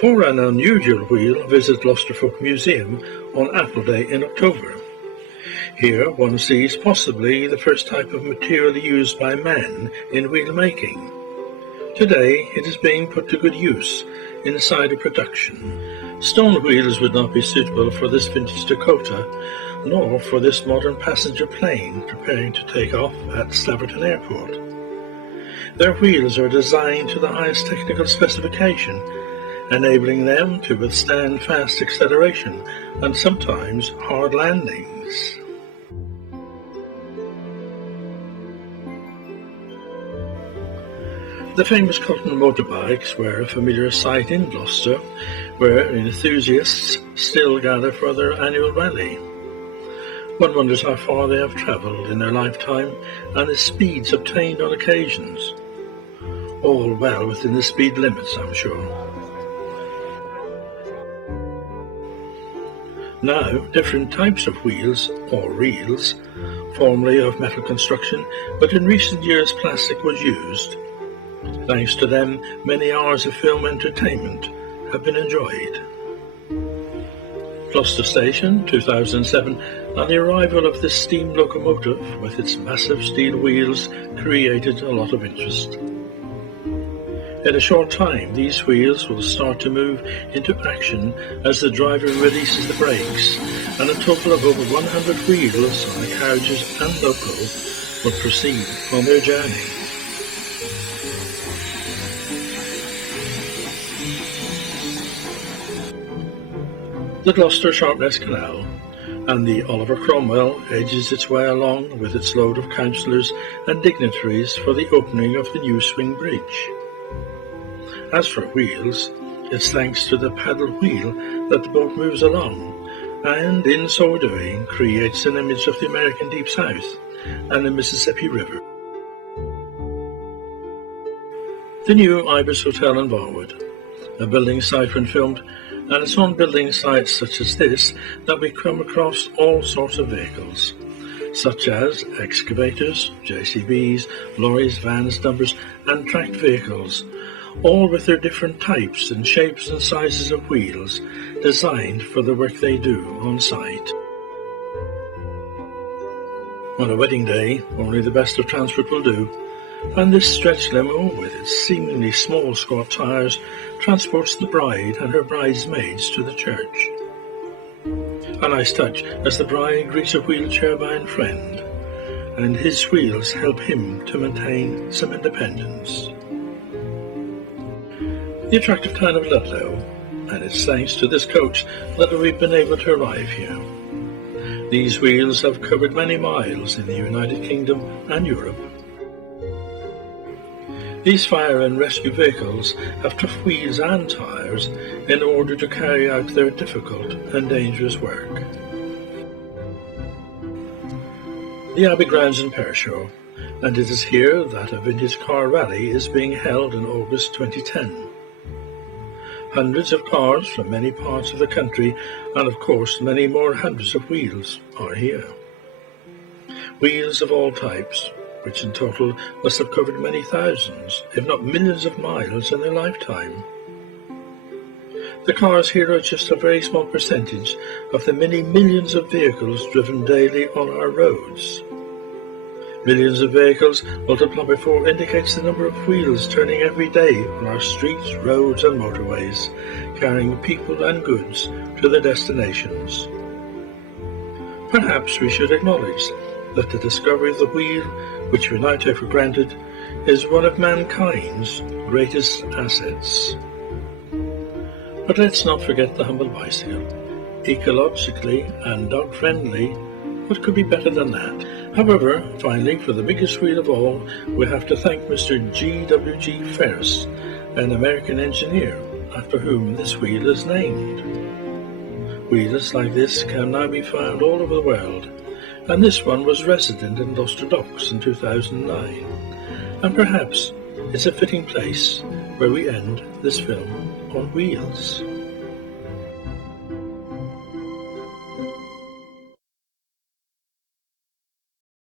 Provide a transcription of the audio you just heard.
For an unusual wheel, visit Gloucester Folk Museum on Apple Day in October. Here one sees possibly the first type of material used by men in wheel making. Today it is being put to good use in cider production. Stone wheels would not be suitable for this vintage Dakota, nor for this modern passenger plane preparing to take off at Staverton Airport. Their wheels are designed to the highest technical specification, enabling them to withstand fast acceleration and sometimes hard landings. The famous cotton motorbikes were a familiar sight in Gloucester, where enthusiasts still gather for their annual rally. One wonders how far they have travelled in their lifetime and the speeds obtained on occasions. All well within the speed limits, I'm sure. Now, different types of wheels, or reels, formerly of metal construction, but in recent years plastic was used. Thanks to them, many hours of film entertainment have been enjoyed. Gloucester Station, 2007, and the arrival of this steam locomotive with its massive steel wheels created a lot of interest. In a short time, these wheels will start to move into action as the driver releases the brakes, and a total of over 100 wheels on the carriages and loco will proceed on their journey. The Gloucester Sharpness Canal and the Oliver Cromwell edges its way along with its load of councillors and dignitaries for the opening of the new swing bridge. As for wheels, it's thanks to the paddle wheel that the boat moves along, and in so doing creates an image of the American Deep South and the Mississippi River. The new Ibis Hotel in Barwood, a building site when filmed, and it's on building sites such as this that we come across all sorts of vehicles, such as excavators, JCBs, lorries, vans, dumpers, and tracked vehicles, all with their different types and shapes and sizes of wheels designed for the work they do on site. On a wedding day, only the best of transport will do, and this stretch limo, with its seemingly small squat tires, transports the bride and her bridesmaids to the church. A nice touch as the bride greets a wheelchair-bound friend, and his wheels help him to maintain some independence. The attractive town of Ludlow, and it's thanks to this coach that we've been able to arrive here. These wheels have covered many miles in the United Kingdom and Europe. These fire and rescue vehicles have tough wheels and tyres in order to carry out their difficult and dangerous work. The Abbey Grounds in Pershore, and it is here that a vintage car rally is being held in August 2010. Hundreds of cars from many parts of the country, and of course many more hundreds of wheels, are here. Wheels of all types, which in total must have covered many thousands, if not millions of miles in their lifetime. The cars here are just a very small percentage of the many millions of vehicles driven daily on our roads. Millions of vehicles multiplied by 4 indicates the number of wheels turning every day on our streets, roads and motorways, carrying people and goods to their destinations. Perhaps we should acknowledge that the discovery of the wheel, which we now take for granted, is one of mankind's greatest assets. But let's not forget the humble bicycle. Ecologically and dog-friendly, what could be better than that? However, finally, for the biggest wheel of all, we have to thank Mr. G.W.G. Ferris, an American engineer, after whom this wheel is named. Wheels like this can now be found all over the world, and this one was resident in Gloucester Docks in 2009. And perhaps it's a fitting place where we end this film on wheels.